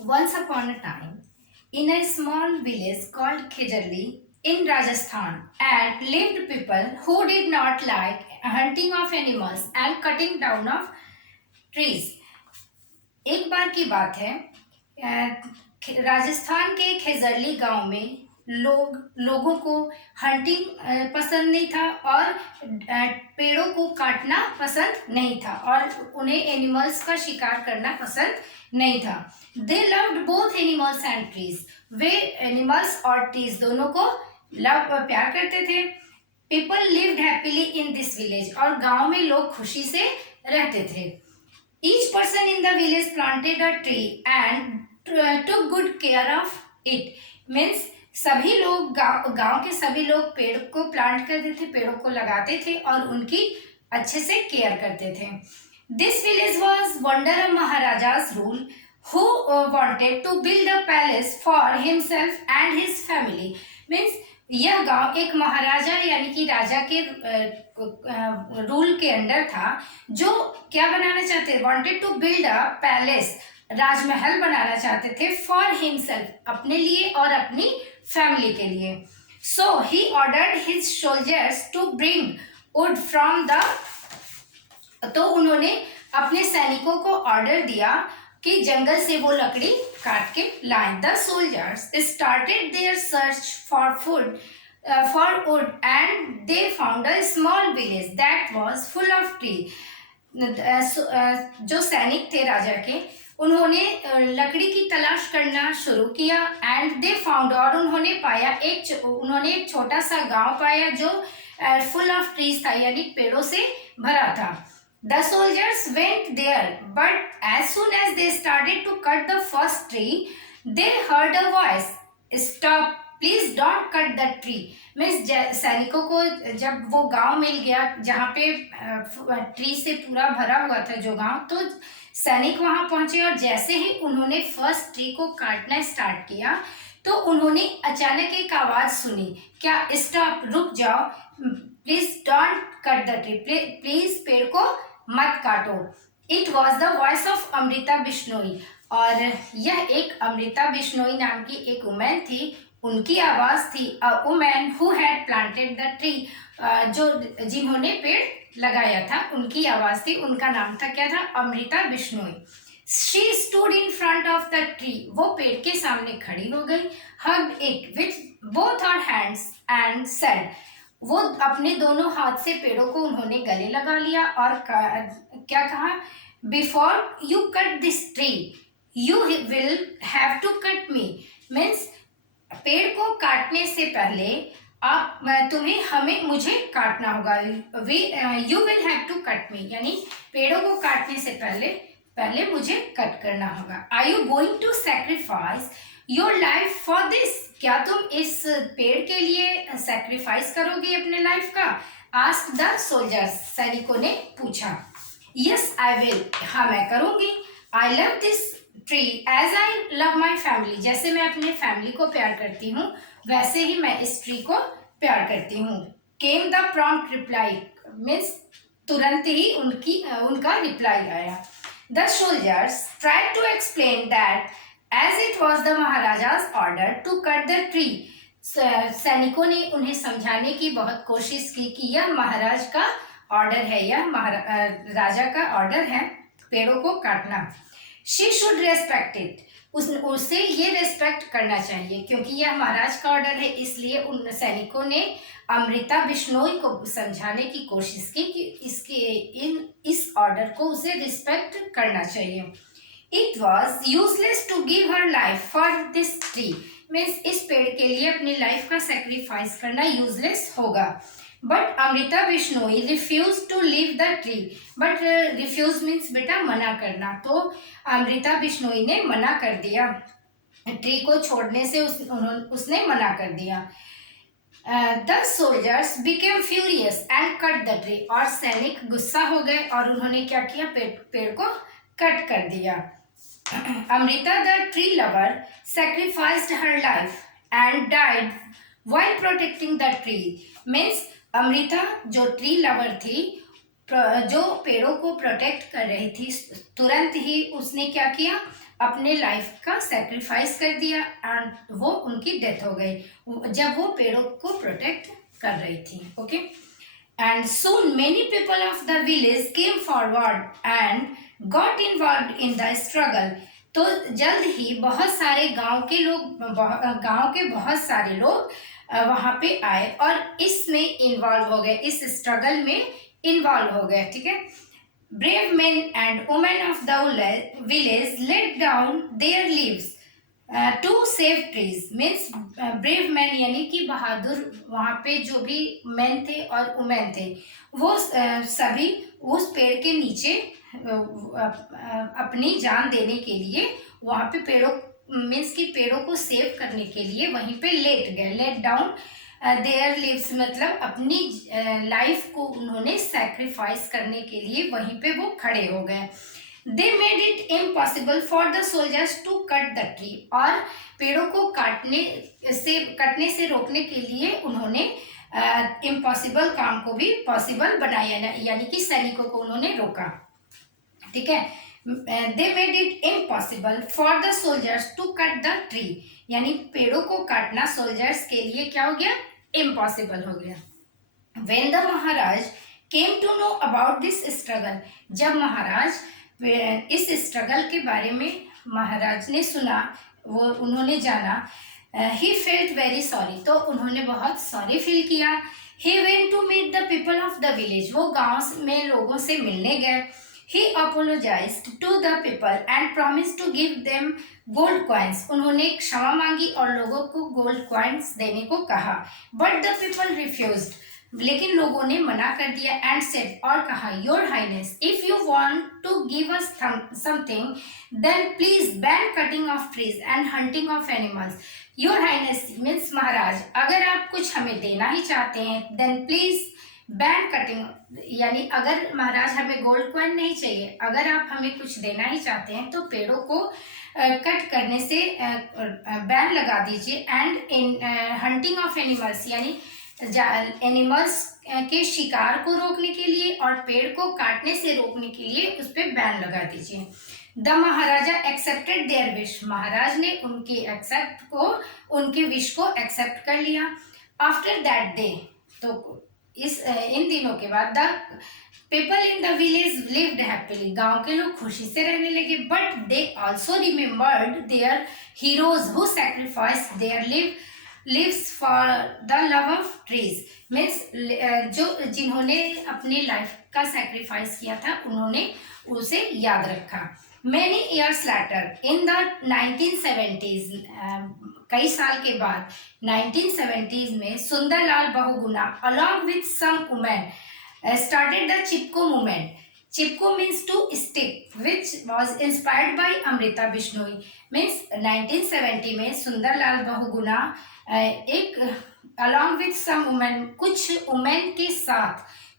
Once upon a time, in a small village called Khijarli in Rajasthan, and lived people who did not like hunting of animals and cutting down of trees. एक बार की बात है, राजस्थान के खेजरली गांव में लोगों को हंटिंग पसंद नहीं था और पेड़ों को काटना पसंद नहीं था और उन्हें एनिमल्स का शिकार करना पसंद नहीं था. They loved both animals and trees. Way animals और ट्रीज दोनों को प्यार करते थे. People lived happily in this village. और गांव में लोग खुशी से रहते थे. Each person in the village planted a tree and took good care of it. Means सभी लोग गांव के सभी लोग पेड़ को प्लांट करते थे, पेड़ों को लगाते थे और उनकी अच्छे से केयर करते थे. This village was under a Maharaja's rule who wanted to build a palace for himself and his family. Means यह गांव एक महाराजा यानी कि राजा के रूल के अंडर था जो क्या बनाना चाहते थे, wanted to build a palace, राजमहल बनाना चाहते थे फॉर हिमसेल्फ, अपने लिए और अपनी फैमिली के लिए. So he ordered his soldiers to bring wood from the. तो उन्होंने अपने सैनिकों को ऑर्डर दिया कि जंगल से वो लकड़ी काट के लाएं. The soldiers started their search for food for wood and they found a small village that was full of tree. जो सैनिक थे राजा के, उन्होंने लकड़ी की तलाश करना शुरू किया एंड दे फाउंड. और उन्होंने पाया उन्होंने एक छोटा सा गांव पाया जो फुल ऑफ ट्रीज था यानी पेड़ों से भरा था. The soldiers went there, but as soon as they started to cut the first tree, they heard a voice. Stop! Please don't cut the tree. Means सैनिकों को जब वो गांव मिल गया जहाँ पे ट्री से पूरा भरा हुआ था जो गांव, तो सैनिक वहां पहुंचे और जैसे ही उन्होंने फर्स्ट ट्री को काटना स्टार्ट किया तो उन्होंने अचानक एक आवाज सुनी. क्या? स्टॉप, रुक जाओ. Please don't cut the tree. Please पेड़ को मत काटो. It was the voice of Amrita Bishnoi. और यह एक अमृता बिश्नोई नाम की एक वुमेन थी, उनकी आवाज थी. A women who had planted the tree. जो जिन्होंने पेड़ लगाया था उनकी आवाज थी. उनका नाम था क्या था? Amrita Bishnoi. She stood in front of the tree. वो पेड़ के सामने खड़ी हो गई. Hugged it with both her hands and said. वो अपने दोनों हाथ से पेड़ों को उन्होंने गले लगा लिया और क्या कहा? Before you cut this tree you will have to cut me. Means पेड़ को काटने से पहले मुझे काटना होगा. You will have to cut me यानी पेड़ों को काटने से पहले मुझे कट करना होगा. Are you going to sacrifice your life for this. क्या तुम इस पेड़ के लिए सैक्रिफाइस करोगे अपने लाइफ का? Ask the soldiers. सैनिकों ने पूछा. Yes I will. हाँ मैं करूंगी. I love this tree as I love my family. जैसे मैं अपने फैमिली को प्यार करती हूँ वैसे ही मैं इस ट्री को प्यार करती हूँ. Came the prompt reply. Means तुरंत ही उनका रिप्लाई आया. The soldiers tried to explain that as it was the Maharaja's order to cut the tree. सैनिकों ने उन्हें समझाने की बहुत कोशिश की कि यह महाराज का ऑर्डर है, यह राजा का ऑर्डर है पेड़ों को काटना. She should respect it. उसे ये रेस्पेक्ट करना चाहिए क्योंकि यह महाराज का ऑर्डर है. इसलिए उन सैनिकों ने अमृता बिश्नोई को समझाने की कोशिश की कि इस ऑर्डर को उसे रिस्पेक्ट करना चाहिए. It was useless to give her life for this tree. Means इस पेड़ के लिए अपनी लाइफ का सेक्रीफाइस करना यूजलेस होगा. But Amrita Bishnoi refuse to leave the tree. But refuse means बेटा मना करना. तो अमृता बिश्नोई ने मना कर दिया, ट्री को छोड़ने से उसने मना कर दिया. The soldiers became furious and cut the tree. और सैनिक गुस्सा हो गए और उन्होंने क्या किया? पेड़ को कट कर दिया. Amrita, the tree lover, sacrificed her life and died while protecting the tree. Means Amrita जो ट्री लवर थी, जो पेड़ों को प्रोटेक्ट कर रही थी, तुरंत ही उसने क्या किया? अपने लाइफ का सेक्रीफाइस कर दिया एंड वो उनकी डेथ हो गई जब वो पेड़ों को प्रोटेक्ट कर रही थी. Okay. And soon many people of the village came forward and got involved in the struggle. तो जल्द ही बहुत सारे गांव के बहुत सारे लोग वहां पे आए और इसमें इन्वॉल्व हो गए, इस स्ट्रगल में इन्वॉल्व हो गए. ठीक है. Brave men and women of the village laid down their lives to save trees. Means brave men यानी कि बहादुर वहाँ पे जो भी men थे और women थे वो सभी उस पेड़ के नीचे अपनी जान देने के लिए वहाँ पे पेड़ों मीन्स कि पेड़ों को सेव करने के लिए वहीं पे लेट गए. लेट डाउन देयर लिव्स मतलब अपनी लाइफ को उन्होंने सैक्रिफाइस करने के लिए वहीं पे वो खड़े हो गए. They made it impossible for the soldiers to cut the tree. और पेड़ों को कटने से रोकने के लिए उन्होंने इम्पॉसिबल काम को भी पॉसिबल बनाया, यानी कि सैनिकों को उन्होंने रोका. ठीक है. They made it impossible for the soldiers to cut the tree. यानी पेड़ों को काटना सोल्जर्स के लिए क्या हो गया, इम्पॉसिबल हो गया. When the Maharaj came to know about this struggle, जब महाराज इस स्ट्रगल के बारे में महाराज ने सुना, वो उन्होंने जाना, he felt very sorry, तो उन्होंने बहुत सॉरी फील किया. He went to meet the people of the village, वो गांव में लोगों से मिलने गए. He apologized to the people and promised to give them gold coins. उन्होंने क्षमा मांगी और लोगों को गोल्ड कॉइन्स देने को कहा. But the people refused. लेकिन लोगों ने मना कर दिया. And said और कहा, Your Highness, if you want to give us something, then please ban cutting of trees and hunting of animals. Your Highness means महाराज, अगर आप कुछ हमें देना ही चाहते हैं, then please ban cutting, यानी अगर महाराज हमें गोल्ड कॉइन नहीं चाहिए, अगर आप हमें कुछ देना ही चाहते हैं तो पेड़ों को कट करने से बैन लगा दीजिए. And in hunting of animals, यानी एनिमल्स के शिकार को रोकने के लिए और पेड़ को काटने से रोकने के लिए उस पर बैन लगा दीजिए. The maharaja accepted their wish, महाराज ने उनके विश को एक्सेप्ट कर लिया. आफ्टर दैट डे, तो इन दिनों के बाद the people in the village lived happily, गांव के लोग खुशी से रहने लगे. But they also remembered their heroes who sacrifice their lives for the love of trees. Means जिन्होंने अपनी लाइफ का सैक्रिफाइस किया था उन्होंने उसे याद रखा. Many years later, in the 1970s, कई साल के बाद 1970s में Sundarlal Bahuguna along with some women started the Chipko movement. Chipko means to stick, which was inspired by Amrita Bishnoi. Means 1970 में सुंदरलाल बहुगुणा एक along with some women, कुछ women के साथ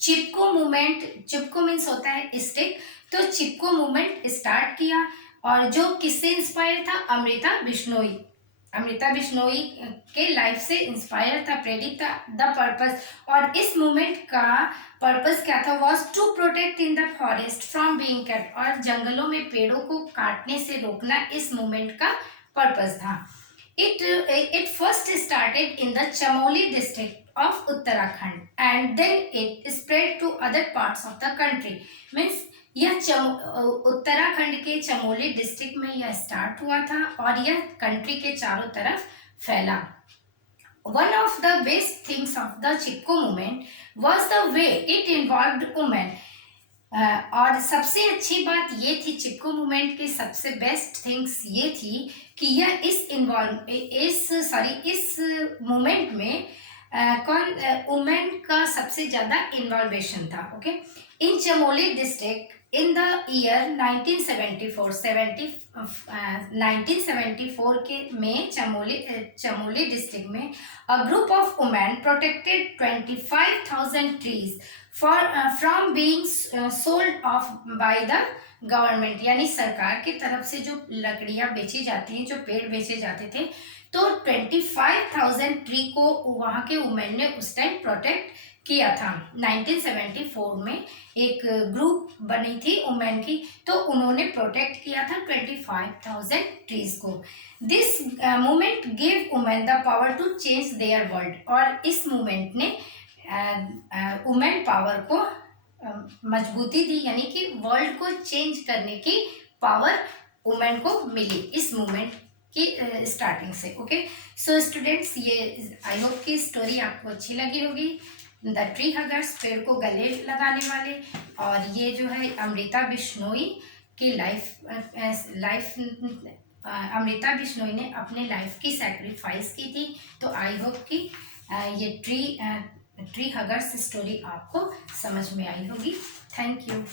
चिपको मूवमेंट, चिपको मीन्स होता है स्टिक, तो चिपको मूवमेंट स्टार्ट किया. और जो किससे इंस्पायर था, अमृता बिश्नोई. अमृता बिश्नोई के लाइफ से इंस्पायर था, प्रेरित था. द पर्पस, और इस मूवमेंट का पर्पस क्या था, was to protect in the forest from being cut, और जंगलों में पेड़ों को काटने से रोकना इस मूवमेंट का पर्पस था. It first started in the Chamoli district of Uttarakhand and then it spread to other parts of the country. Means यह उत्तराखंड के चमोली डिस्ट्रिक्ट में यह स्टार्ट हुआ था और यह कंट्री के चारों तरफ फैला. One of the best things of the Chipko movement was the way it involved women. और सबसे अच्छी बात ये थी चिपको मूवमेंट की, सबसे बेस्ट थिंग्स ये थी कि यह इस मूवमेंट में वुमेन का सबसे ज्यादा इन्वॉल्वेशन था. Okay. In Chamoli district in the year 1974 के में चमोली डिस्ट्रिक्ट में a group of women protected 25,000 trees from being sold off by the government. यानी सरकार की तरफ से जो लकड़ियां बेची जाती हैं, जो पेड़ बेचे जाते थे, तो 25,000 ट्री को वहां के वुमेन ने उस टाइम प्रोटेक्ट किया था 1974 में, एक ग्रुप बनी थी वुमेन की, तो उन्होंने प्रोटेक्ट किया था 25,000 ट्रीज को। This movement give women the power to change their world, और इस मूवमेंट ने वुमेन पावर को मजबूती दी, यानी कि वर्ल्ड को चेंज करने की पावर वुमेन को मिली इस मूवमेंट की स्टार्टिंग से। ओके, सो स्टूडेंट्स, ये आई होप कि स्टोरी आपको अच्छी लगी होगी। द ट्री हगर्स, पेड़ को गले लगाने वाले, और ये जो है अमृता बिश्नोई की लाइफ अमृता बिश्नोई ने अपने लाइफ की सैक्रिफाइस की थी। तो आई होप कि ये ट्री हगर्स स्टोरी आपको समझ में आई होगी। Thank you.